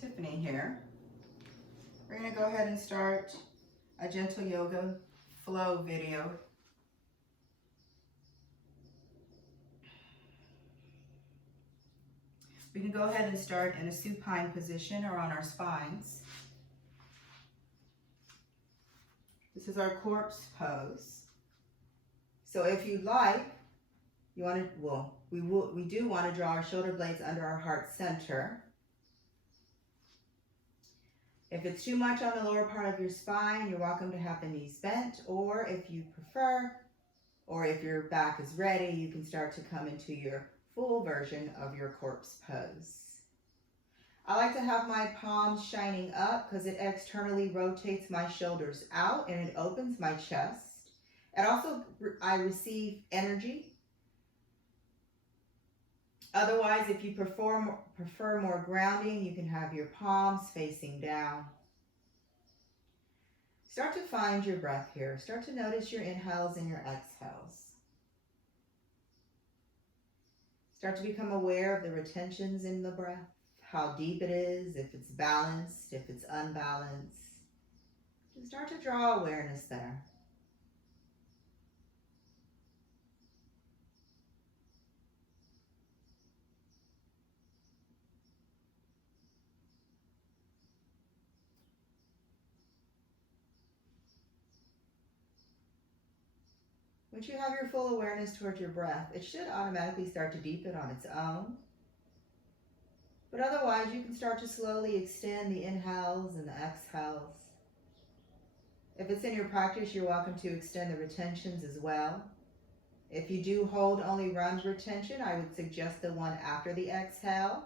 Tiffany here. We're going to go ahead and start a gentle yoga flow video. We can go ahead and start in a supine position or on our spines. This is our corpse pose. So if you'd like, we do want to draw our shoulder blades under our heart center. If it's too much on the lower part of your spine, you're welcome to have the knees bent, or if you prefer, or if your back is ready, you can start to come into your full version of your corpse pose. I like to have my palms shining up because it externally rotates my shoulders out and it opens my chest. And also, I receive energy. Otherwise, if you prefer more grounding, you can have your palms facing down. Start to find your breath here. Start to notice your inhales and your exhales. Start to become aware of the retentions in the breath, how deep it is, if it's balanced, if it's unbalanced. Just start to draw awareness there. Once you have your full awareness towards your breath, it should automatically start to deepen on its own. But otherwise, you can start to slowly extend the inhales and the exhales. If it's in your practice, you're welcome to extend the retentions as well. If you do hold only one retention, I would suggest the one after the exhale.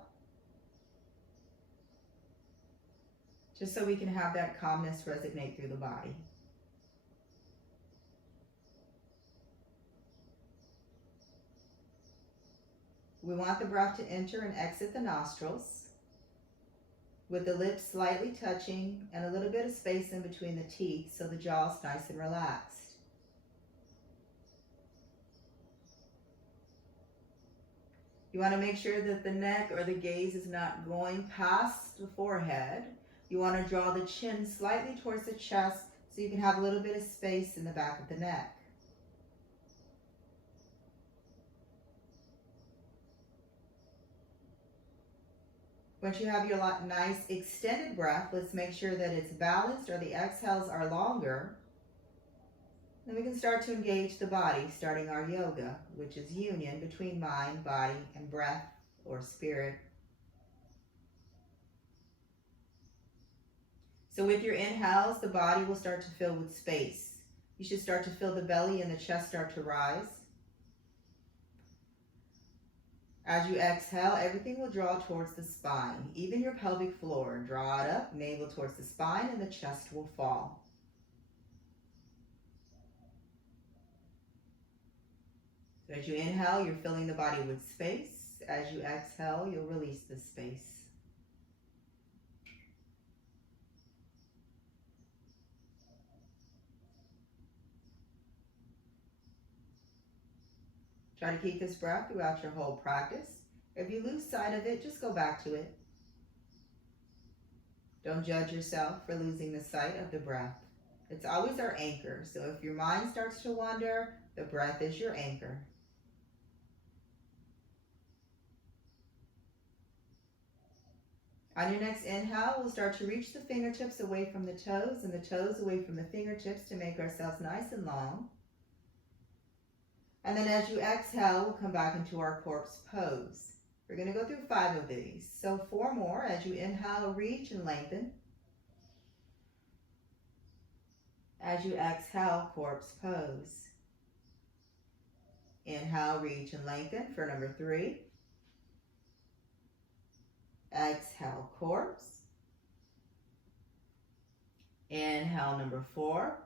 Just so we can have that calmness resonate through the body. We want the breath to enter and exit the nostrils with the lips slightly touching and a little bit of space in between the teeth so the jaw's nice and relaxed. You want to make sure that the neck or the gaze is not going past the forehead. You want to draw the chin slightly towards the chest so you can have a little bit of space in the back of the neck. Once you have your nice extended breath, let's make sure that it's balanced or the exhales are longer. Then we can start to engage the body, starting our yoga, which is union between mind, body, and breath or spirit. So with your inhales, the body will start to fill with space. You should start to feel the belly and the chest start to rise. As you exhale, everything will draw towards the spine, even your pelvic floor. Draw it up, navel towards the spine, and the chest will fall. So as you inhale, you're filling the body with space. As you exhale, you'll release the space. Try to keep this breath throughout your whole practice. If you lose sight of it, just go back to it. Don't judge yourself for losing the sight of the breath. It's always our anchor. So if your mind starts to wander, the breath is your anchor. On your next inhale, we'll start to reach the fingertips away from the toes and the toes away from the fingertips to make ourselves nice and long. And then as you exhale, we'll come back into our corpse pose. We're going to go through 5 of these. So 4 more. As you inhale, reach and lengthen. As you exhale, corpse pose. Inhale, reach and lengthen for number 3. Exhale, corpse. Inhale, number 4.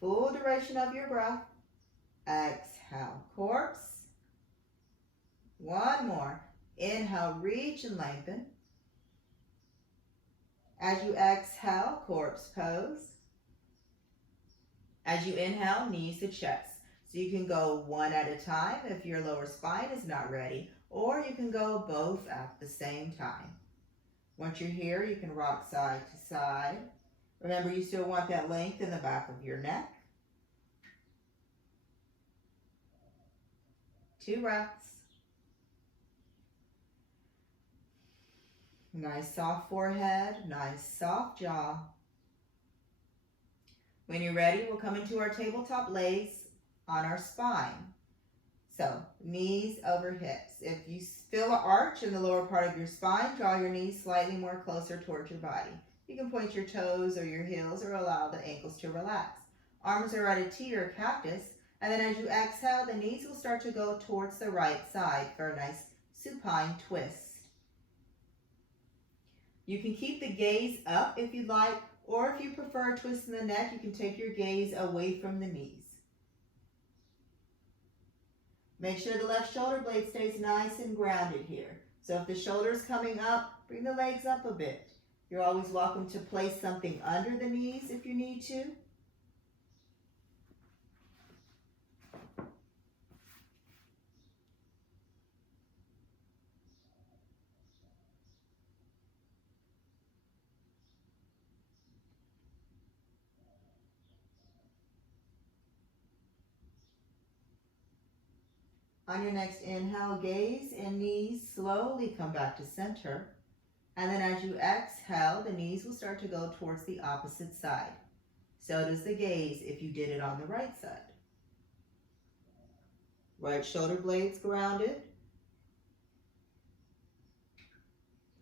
Full duration of your breath. Exhale, corpse. 1 more. Inhale, reach and lengthen. As you exhale, corpse pose. As you inhale, knees to chest. So you can go one at a time if your lower spine is not ready, or you can go both at the same time. Once you're here, you can rock side to side. Remember, you still want that length in the back of your neck. 2 breaths. Nice soft forehead, nice soft jaw. When you're ready, we'll come into our tabletop lays on our spine. So, knees over hips. If you feel an arch in the lower part of your spine, draw your knees slightly more closer towards your body. You can point your toes or your heels or allow the ankles to relax. Arms are at a T or cactus, and then as you exhale, the knees will start to go towards the right side for a nice supine twist. You can keep the gaze up if you'd like, or if you prefer a twist in the neck, you can take your gaze away from the knees. Make sure the left shoulder blade stays nice and grounded here. So if the shoulder's coming up, bring the legs up a bit. You're always welcome to place something under the knees if you need to. On your next inhale, gaze and knees slowly come back to center. And then as you exhale, the knees will start to go towards the opposite side. So does the gaze if you did it on the right side. Right shoulder blades grounded.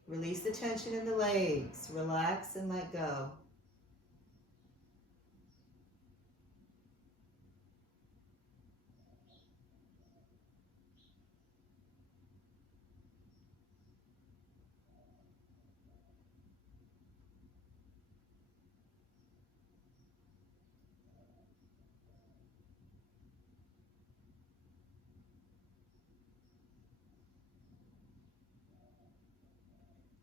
Release the tension in the legs. Relax and let go.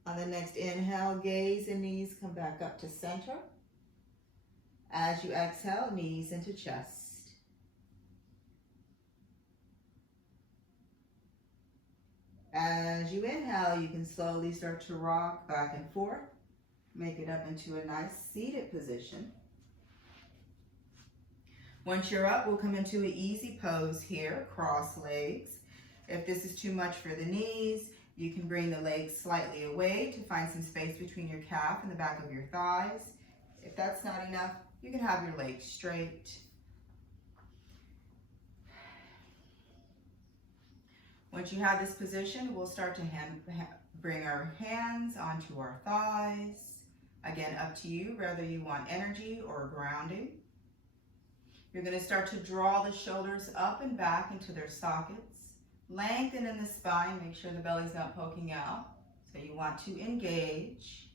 On the next inhale, gaze and knees come back up to center. As you exhale, knees into chest. As you inhale, you can slowly start to rock back and forth. Make it up into a nice seated position. Once you're up, we'll come into an easy pose here, cross legs. If this is too much for the knees, you can bring the legs slightly away to find some space between your calf and the back of your thighs. If that's not enough, you can have your legs straight. Once you have this position, we'll start to bring our hands onto our thighs. Again, up to you, whether you want energy or grounding. You're going to start to draw the shoulders up and back into their sockets. Lengthen in the spine, make sure the belly's not poking out. So you want to engage.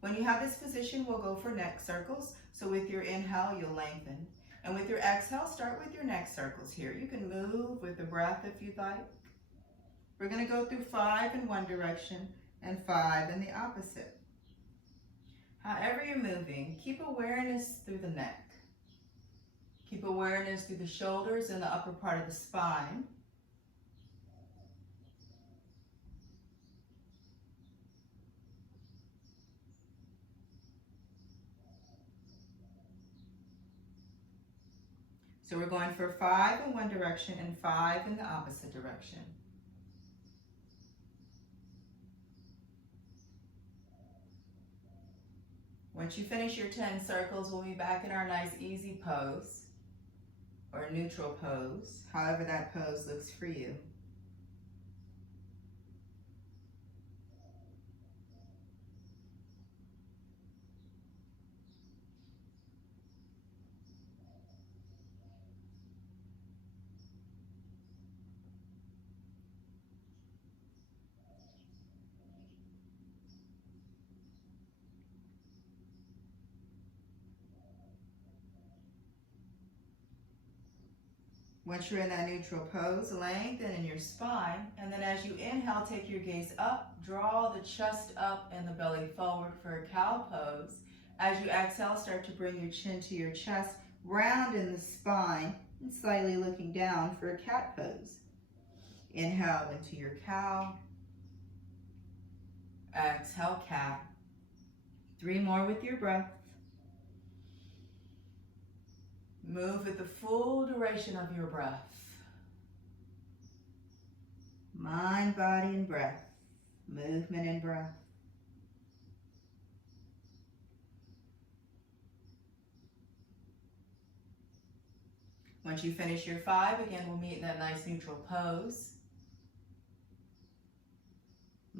When you have this position, we'll go for neck circles. So with your inhale, you'll lengthen. And with your exhale, start with your neck circles here. You can move with the breath if you'd like. We're going to go through 5 in one direction and 5 in the opposite. However you're moving, keep awareness through the neck. Keep awareness through the shoulders and the upper part of the spine. So we're going for 5 in one direction and 5 in the opposite direction. Once you finish your 10 circles, we'll be back in our nice easy pose or neutral pose, however that pose looks for you. Once you're in that neutral pose, lengthen in your spine, and then as you inhale, take your gaze up, draw the chest up and the belly forward for a cow pose. As you exhale, start to bring your chin to your chest, round in the spine, and slightly looking down for a cat pose. Inhale into your cow. Exhale, cat. 3 more with your breath. Move with the full duration of your breath. Mind, body, and breath. Movement and breath. Once you finish your 5, again, we'll meet in that nice neutral pose.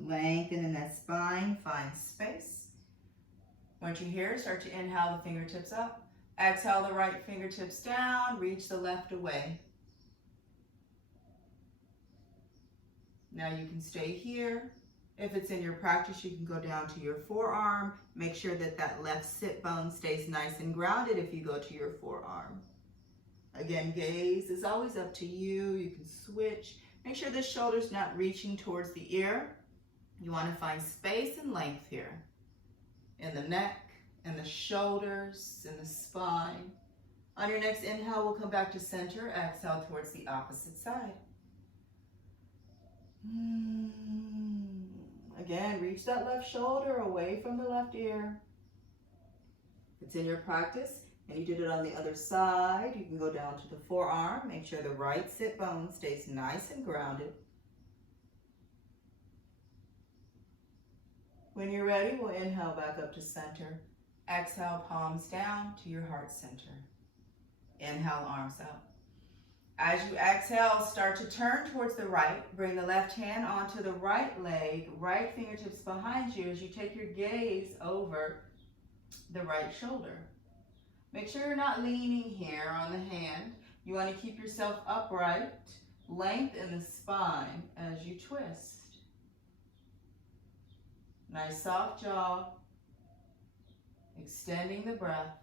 Lengthen in that spine, find space. Once you're here, start to inhale the fingertips up. Exhale the right fingertips down, reach the left away. Now you can stay here. If it's in your practice, you can go down to your forearm. Make sure that that left sit bone stays nice and grounded if you go to your forearm. Again, gaze is always up to you. You can switch. Make sure the shoulder's not reaching towards the ear. You want to find space and length here. In the neck, in the shoulders, in the spine. On your next inhale, we'll come back to center. Exhale towards the opposite side. Again, reach that left shoulder away from the left ear. If it's in your practice and you did it on the other side, you can go down to the forearm. Make sure the right sit bone stays nice and grounded. When you're ready, we'll inhale back up to center. Exhale, palms down to your heart center. Inhale, arms out. As you exhale, start to turn towards the right. Bring the left hand onto the right leg, right fingertips behind you as you take your gaze over the right shoulder. Make sure you're not leaning here on the hand. You want to keep yourself upright, lengthen the spine as you twist. Nice soft jaw, extending the breath.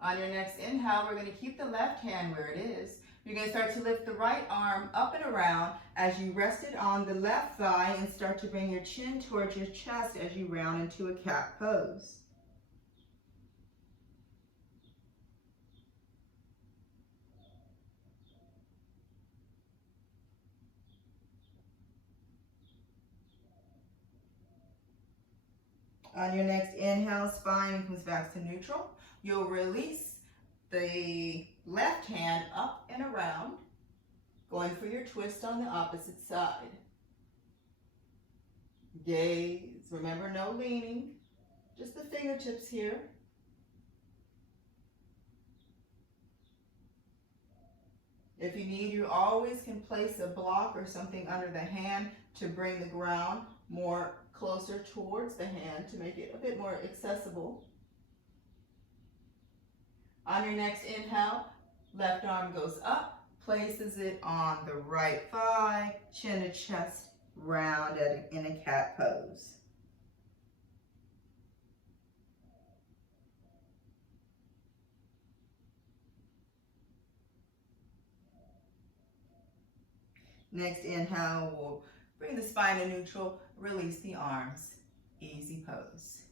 On your next inhale, we're going to keep the left hand where it is. You're going to start to lift the right arm up and around as you rest it on the left thigh and start to bring your chin towards your chest as you round into a cat pose. On your next inhale, spine comes back to neutral. You'll release the left hand up and around, going for your twist on the opposite side. Gaze, remember no leaning, just the fingertips here. If you need, you always can place a block or something under the hand to bring the ground more closer towards the hand to make it a bit more accessible. On your next inhale, left arm goes up, places it on the right thigh, chin to chest, round in a cat pose. Next inhale, we'll bring the spine to neutral, release the arms, easy pose.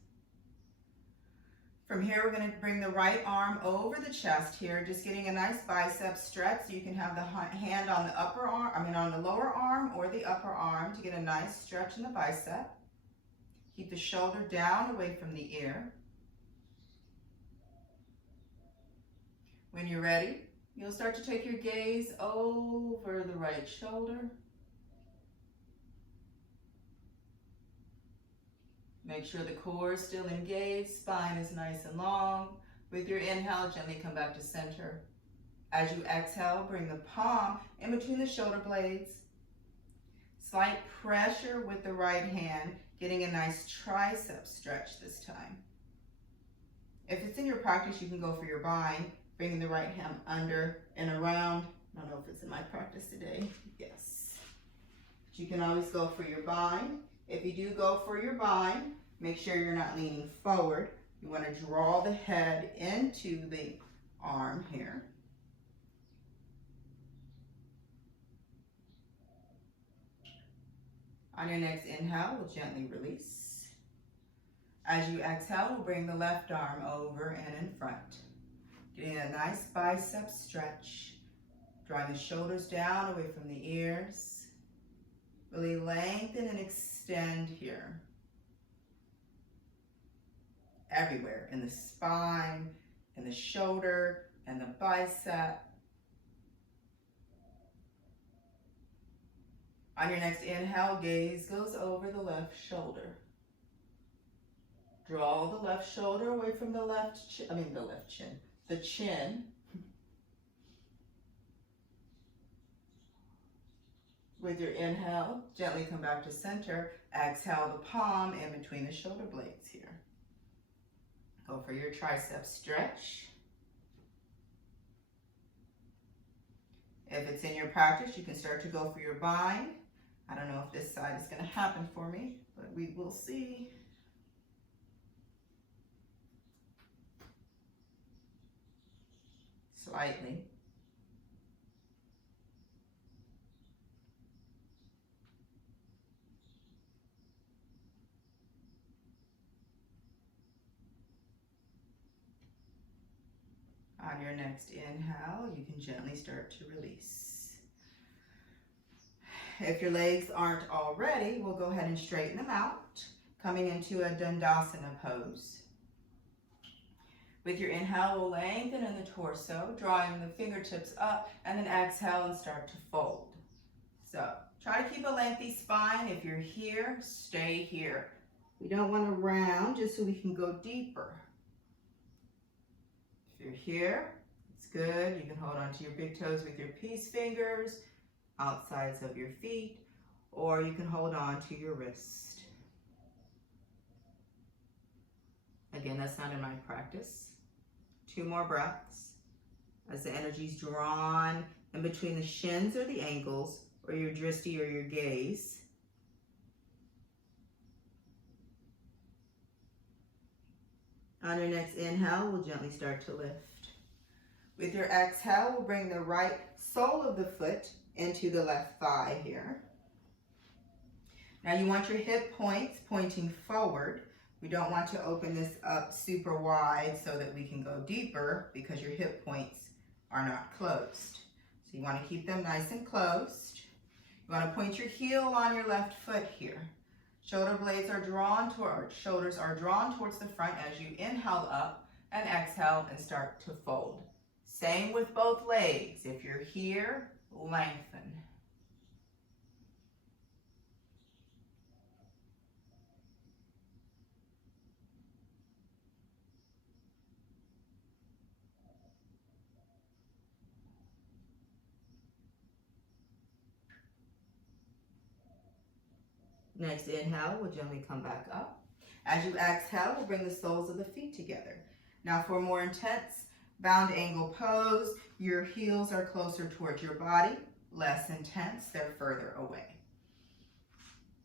From here, we're going to bring the right arm over the chest here, just getting a nice bicep stretch. So you can have the hand on the upper arm, on the lower arm or the upper arm to get a nice stretch in the bicep. Keep the shoulder down away from the ear. When you're ready, you'll start to take your gaze over the right shoulder. Make sure the core is still engaged, spine is nice and long. With your inhale, gently come back to center. As you exhale, bring the palm in between the shoulder blades. Slight pressure with the right hand, getting a nice tricep stretch this time. If it's in your practice, you can go for your bind, bringing the right hand under and around. I don't know if it's in my practice today. Yes. But you can always go for your bind. If you do go for your bind, make sure you're not leaning forward. You want to draw the head into the arm here. On your next inhale, we'll gently release. As you exhale, we'll bring the left arm over and in front. Getting a nice bicep stretch. Drawing the shoulders down away from the ears. Really lengthen and extend here. Everywhere, in the spine, in the shoulder, and the bicep. On your next inhale, gaze goes over the left shoulder. Draw the left shoulder away from the the chin. With your inhale, gently come back to center. Exhale the palm in between the shoulder blades here. Go for your tricep stretch. If it's in your practice, you can start to go for your bind. I don't know if this side is going to happen for me, but we will see. Slightly. On your next inhale, you can gently start to release. If your legs aren't already, we'll go ahead and straighten them out, coming into a Dandasana pose. With your inhale, we'll lengthen in the torso, drawing the fingertips up, and then exhale and start to fold. So try to keep a lengthy spine. If you're here, stay here. We don't want to round, just so we can go deeper. If you're here, it's good. You can hold onto your big toes with your peace fingers, outsides of your feet, or you can hold on to your wrist. Again, that's not in my practice. 2 more breaths. As the energy's drawn in between the shins or the ankles, or your drishti or your gaze. On your next inhale, we'll gently start to lift. With your exhale, we'll bring the right sole of the foot into the left thigh here. Now you want your hip points pointing forward. We don't want to open this up super wide so that we can go deeper because your hip points are not closed. So you want to keep them nice and closed. You want to point your heel on your left foot here. Shoulder blades are drawn toward, shoulders are drawn towards the front as you inhale up and exhale and start to fold. Same with both legs. If you're here, lengthen. Next inhale, we'll gently come back up. As you exhale, we'll bring the soles of the feet together. Now for a more intense bound angle pose, your heels are closer towards your body, less intense, they're further away.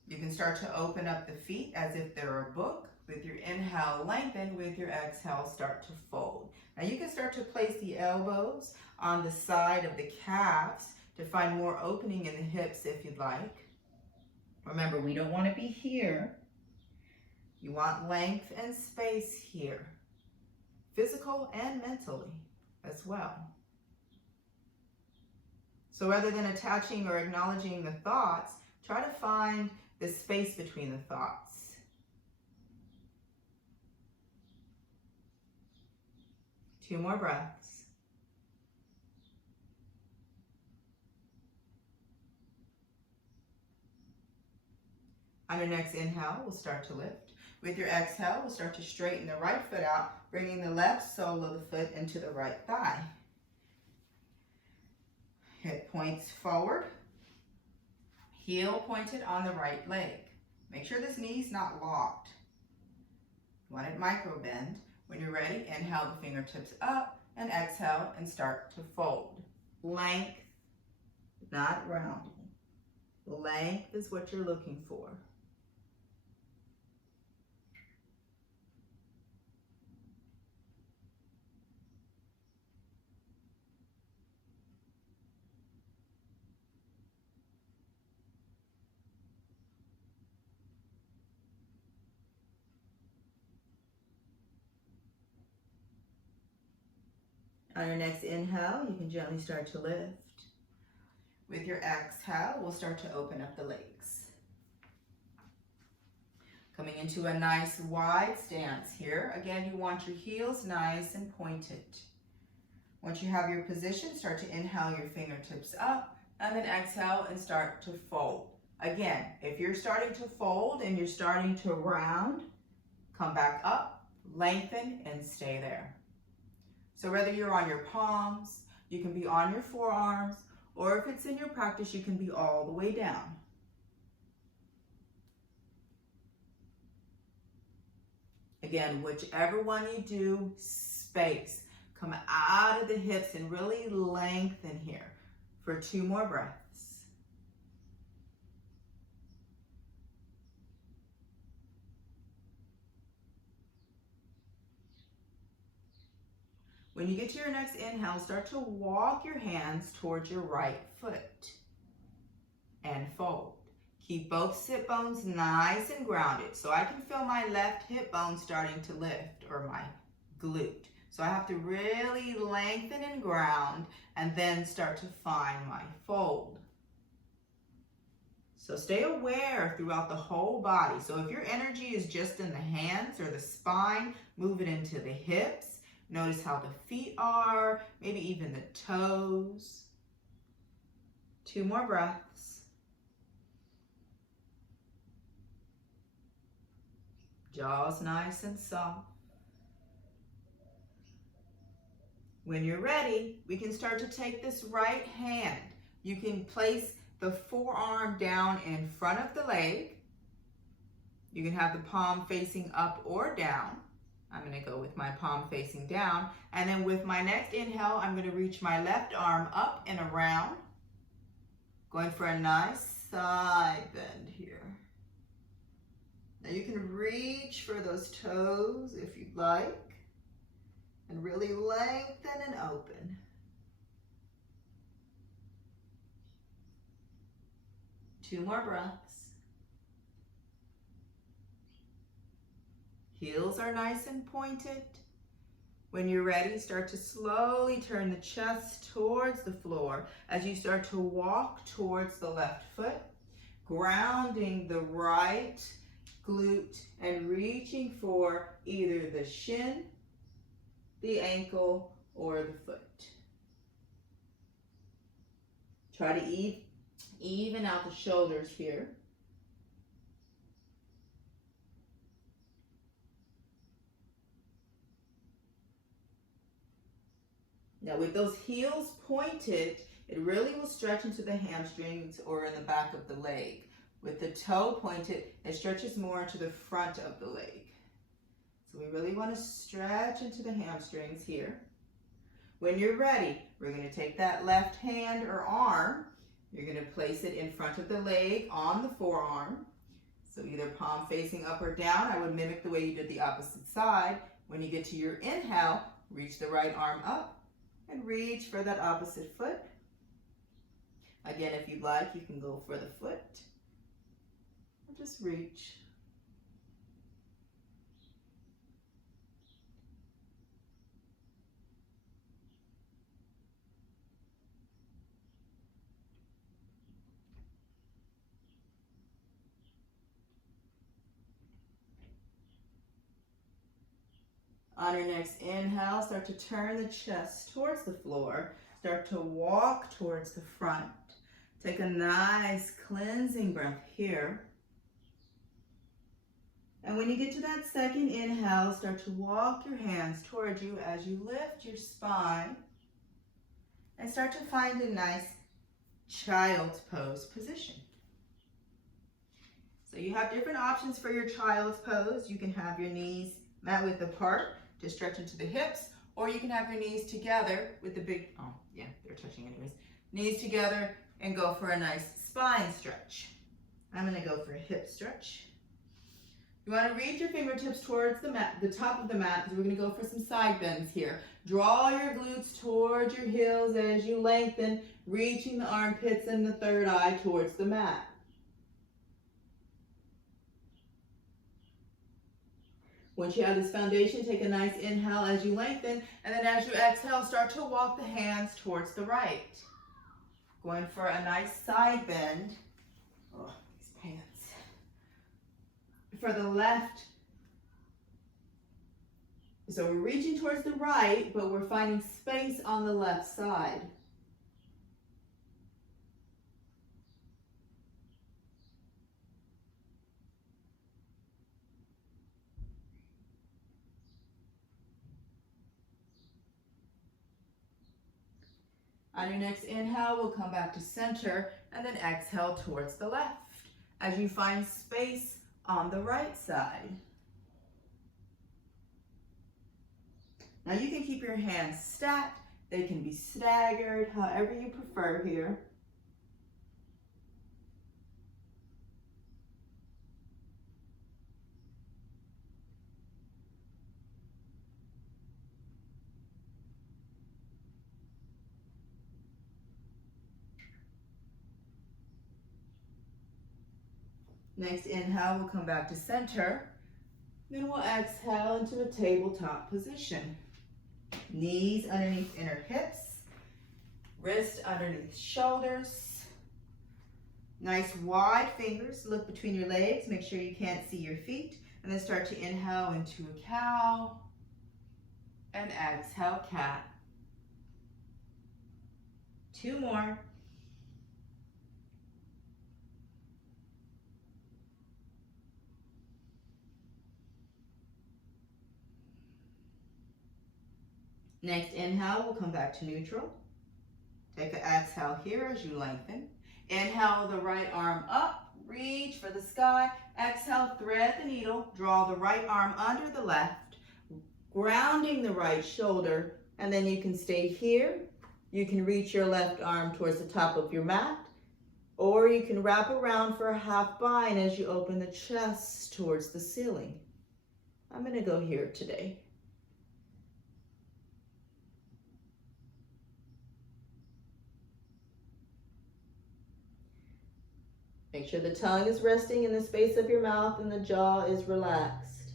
You can start to open up the feet as if they're a book. With your inhale, lengthen. With your exhale, start to fold. Now you can start to place the elbows on the side of the calves to find more opening in the hips if you'd like. Remember, we don't want to be here. You want length and space here, physical and mentally as well. So rather than attaching or acknowledging the thoughts, try to find the space between the thoughts. Two more breaths. On your next inhale, we'll start to lift. With your exhale, we'll start to straighten the right foot out, bringing the left sole of the foot into the right thigh. Hip points forward, heel pointed on the right leg. Make sure this knee's not locked. You want it micro bend. When you're ready, inhale the fingertips up and exhale and start to fold. Length, not rounding. Length is what you're looking for. On your next inhale, you can gently start to lift. With your exhale, we'll start to open up the legs. Coming into a nice wide stance here. Again, you want your heels nice and pointed. Once you have your position, start to inhale your fingertips up and then exhale and start to fold. Again, if you're starting to fold and you're starting to round, come back up, lengthen, and stay there. So whether you're on your palms, you can be on your forearms, or if it's in your practice, you can be all the way down. Again, whichever one you do, space. Come out of the hips and really lengthen here for 2 more breaths. When you get to your next inhale, start to walk your hands towards your right foot and fold. Keep both sit bones nice and grounded. So I can feel my left hip bone starting to lift, or my glute. So I have to really lengthen and ground and then start to find my fold. So stay aware throughout the whole body. So if your energy is just in the hands or the spine, move it into the hips. Notice how the feet are, maybe even the toes. 2 more breaths. Jaws nice and soft. When you're ready, we can start to take this right hand. You can place the forearm down in front of the leg. You can have the palm facing up or down. I'm going to go with my palm facing down. And then with my next inhale, I'm going to reach my left arm up and around. Going for a nice side bend here. Now you can reach for those toes if you'd like. And really lengthen and open. Two more breaths. Heels are nice and pointed. When you're ready, start to slowly turn the chest towards the floor as you start to walk towards the left foot, grounding the right glute and reaching for either the shin, the ankle, or the foot. Try to even out the shoulders here. Now with those heels pointed, it really will stretch into the hamstrings or in the back of the leg. With the toe pointed, it stretches more into the front of the leg. So we really want to stretch into the hamstrings here. When you're ready, we're going to take that left hand or arm. You're going to place it in front of the leg on the forearm. So either palm facing up or down. I would mimic the way you did the opposite side. When you get to your inhale, reach the right arm up and reach for that opposite foot. Again, if you'd like, you can go for the foot. Or just reach. On your next inhale, start to turn the chest towards the floor. Start to walk towards the front. Take a nice cleansing breath here. And when you get to that second inhale, start to walk your hands towards you as you lift your spine. And start to find a nice child's pose position. So you have different options for your child's pose. You can have your knees mat width apart to stretch into the hips, or you can have your knees together with the big, oh yeah, they're touching anyways. Knees together and go for a nice spine stretch. I'm gonna go for a hip stretch. You wanna reach your fingertips towards the mat, the top of the mat, because we're gonna go for some side bends here. Draw your glutes towards your heels as you lengthen, reaching the armpits and the third eye towards the mat. Once you have this foundation, take a nice inhale as you lengthen, and then as you exhale, start to walk the hands towards the right. Going for a nice side bend. Oh, these pants. For the left. So we're reaching towards the right, but we're finding space on the left side. On your next inhale, we'll come back to center and then exhale towards the left as you find space on the right side. Now you can keep your hands stacked. They can be staggered, however you prefer here. Next inhale, we'll come back to center. Then we'll exhale into a tabletop position. Knees underneath inner hips. Wrists underneath shoulders. Nice wide fingers. Look between your legs. Make sure you can't see your feet. And then start to inhale into a cow. And exhale, cat. 2 more. Next inhale, we'll come back to neutral. Take an exhale here as you lengthen. Inhale the right arm up, reach for the sky. Exhale, thread the needle, draw the right arm under the left, grounding the right shoulder, and then you can stay here. You can reach your left arm towards the top of your mat, or you can wrap around for a half bind as you open the chest towards the ceiling. I'm gonna go here today. Make sure the tongue is resting in the space of your mouth and the jaw is relaxed.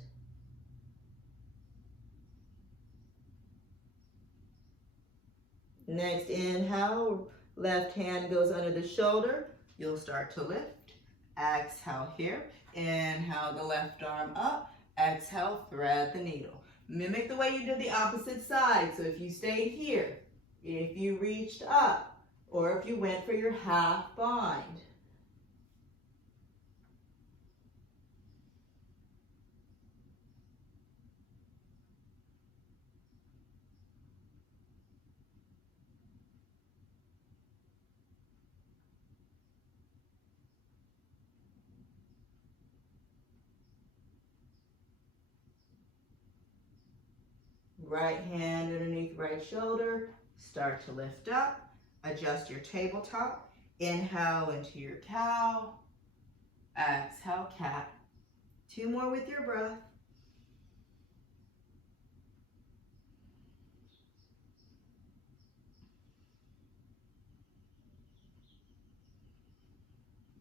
Next inhale, left hand goes under the shoulder. You'll start to lift. Exhale here. Inhale the left arm up. Exhale, thread the needle. Mimic the way you did the opposite side. So if you stayed here, if you reached up, or if you went for your half bind. Right hand underneath right shoulder. Start to lift up. Adjust your tabletop. Inhale into your cow. Exhale, cat. 2 more with your breath.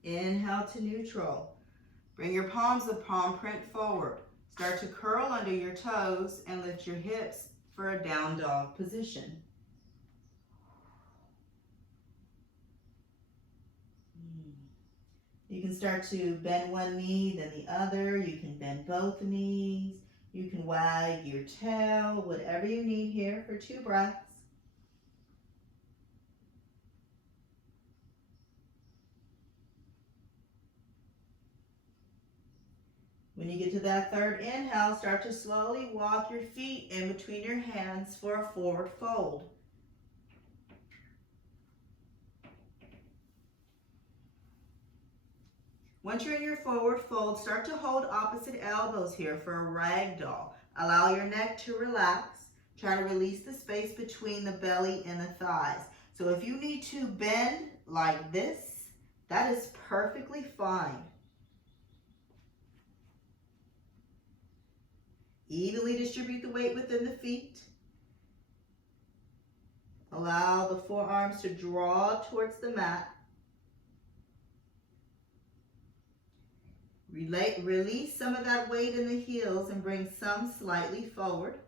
Inhale to neutral. Bring your palms the palm print forward. Start to curl under your toes and lift your hips for a down dog position. You can start to bend one knee, then the other. You can bend both knees. You can wag your tail, whatever you need here for 2 breaths. When you get to that 3rd inhale, start to slowly walk your feet in between your hands for a forward fold. Once you're in your forward fold, start to hold opposite elbows here for a ragdoll. Allow your neck to relax. Try to release the space between the belly and the thighs. So if you need to bend like this, that is perfectly fine. Evenly distribute the weight within the feet. Allow the forearms to draw towards the mat. Release some of that weight in the heels and bring some slightly forward.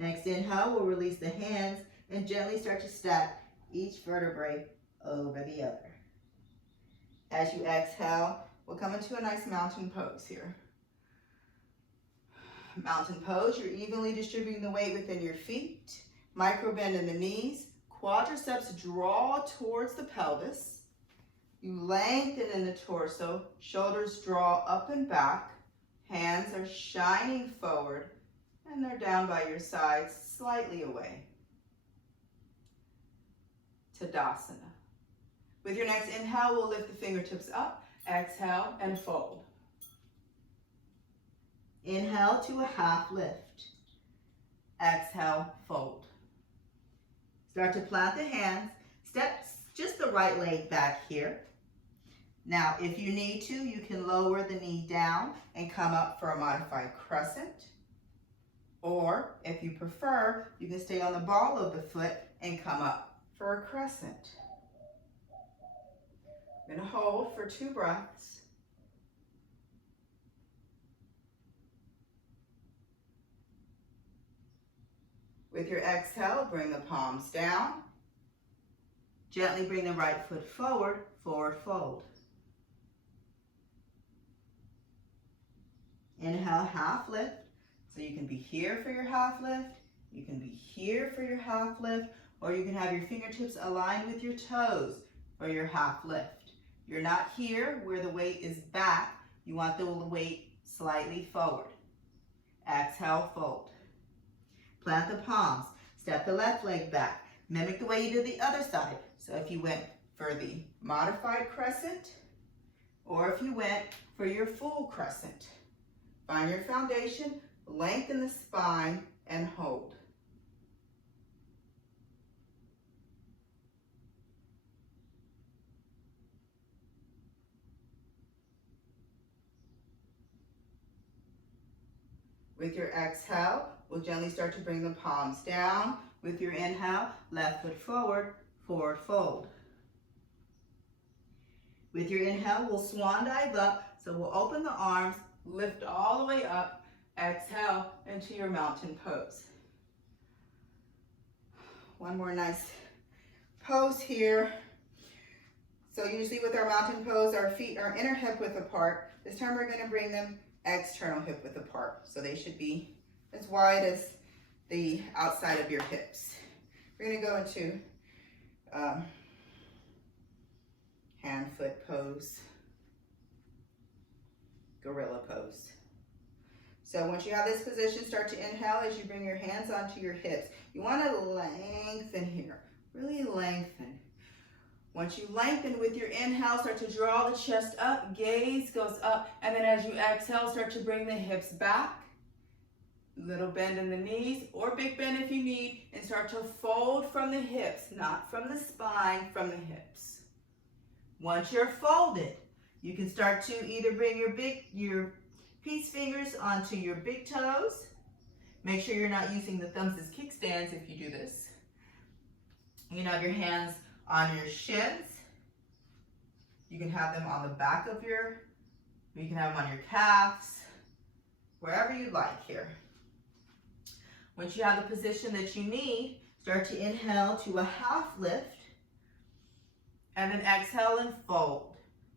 Next inhale, we'll release the hands and gently start to stack each vertebrae over the other. As you exhale, we'll come into a nice mountain pose here. Mountain pose, you're evenly distributing the weight within your feet. Micro bend in the knees. Quadriceps draw towards the pelvis. You lengthen in the torso. Shoulders draw up and back. Hands are shining forward and they're down by your sides, slightly away. Tadasana. With your next inhale, we'll lift the fingertips up. Exhale and fold. Inhale to a half lift. Exhale, fold. Start to plant the hands. Step just the right leg back here. Now, if you need to, you can lower the knee down and come up for a modified crescent. Or, if you prefer, you can stay on the ball of the foot and come up for a crescent. I'm going to hold for 2 breaths. With your exhale, bring the palms down. Gently bring the right foot forward, forward fold. Inhale, half lift. So you can be here for your half lift, you can be here for your half lift, or you can have your fingertips aligned with your toes for your half lift. You're not here where the weight is back. You want the weight slightly forward. Exhale, fold. Plant the palms. Step the left leg back. Mimic the way you did the other side. So if you went for the modified crescent, or if you went for your full crescent. Find your foundation, lengthen the spine, and hold. With your exhale, we'll gently start to bring the palms down. With your inhale, left foot forward, forward fold. With your inhale, we'll swan dive up. So we'll open the arms, lift all the way up, exhale into your mountain pose. One more nice pose here. So usually with our mountain pose, our feet are inner hip width apart. This time we're going to bring them external hip width apart. So they should be as wide as the outside of your hips. We're going to go into hand foot pose, gorilla pose. So once you have this position, start to inhale as you bring your hands onto your hips. You want to lengthen here, really lengthen. Once you lengthen with your inhale, start to draw the chest up, gaze goes up, and then as you exhale, start to bring the hips back. Little bend in the knees, or big bend if you need, and start to fold from the hips, not from the spine, from the hips. Once you're folded, you can start to either bring your peace fingers onto your big toes. Make sure you're not using the thumbs as kickstands if you do this. You can have your hands on your shins. You can have them on the back of you can have them on your calves, wherever you like here. Once you have the position that you need, start to inhale to a half lift, and then exhale and fold.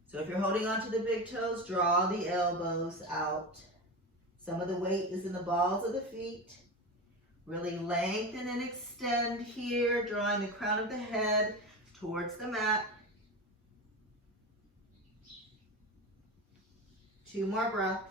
So if you're holding onto the big toes, draw the elbows out. Some of the weight is in the balls of the feet. Really lengthen and extend here, drawing the crown of the head towards the mat. 2 more breaths.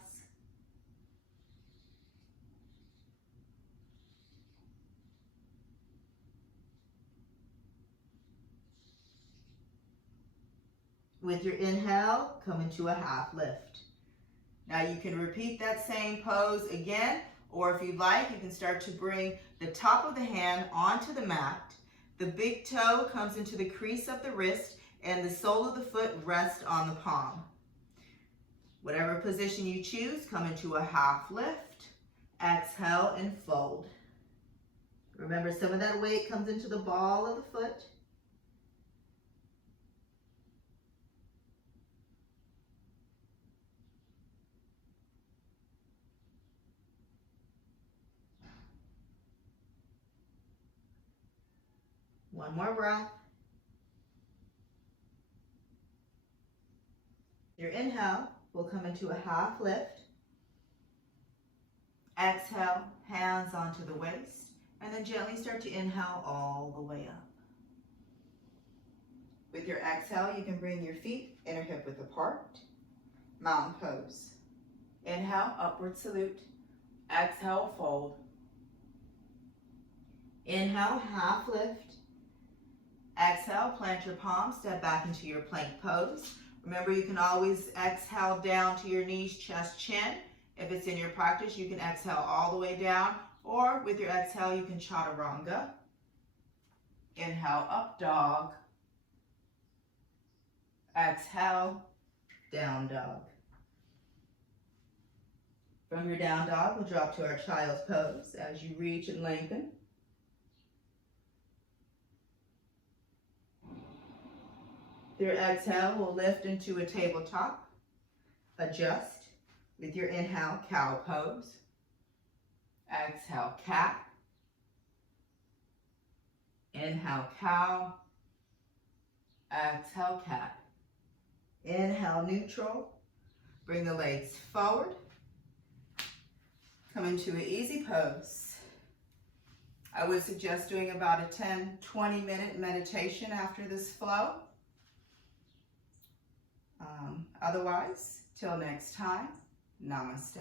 With your inhale, come into a half lift. Now you can repeat that same pose again, or if you'd like, you can start to bring the top of the hand onto the mat. The big toe comes into the crease of the wrist, and the sole of the foot rests on the palm. Whatever position you choose, come into a half lift, exhale and fold. Remember, some of that weight comes into the ball of the foot. One more breath. Your inhale will come into a half lift. Exhale, hands onto the waist, and then gently start to inhale all the way up. With your exhale, you can bring your feet inner hip width apart. Mountain pose. Inhale, upward salute. Exhale, fold. Inhale, half lift. Exhale, plant your palms, step back into your plank pose. Remember, you can always exhale down to your knees, chest, chin. If it's in your practice, you can exhale all the way down, or with your exhale, you can chaturanga. Inhale, up dog. Exhale, down dog. From your down dog, we'll drop to our child's pose as you reach and lengthen. With your exhale, we'll lift into a tabletop. Adjust. With your inhale, cow pose. Exhale, cat. Inhale, cow. Exhale, cat. Inhale, neutral. Bring the legs forward. Come into an easy pose. I would suggest doing about a 10-20 minute meditation after this flow. Otherwise, till next time, namaste.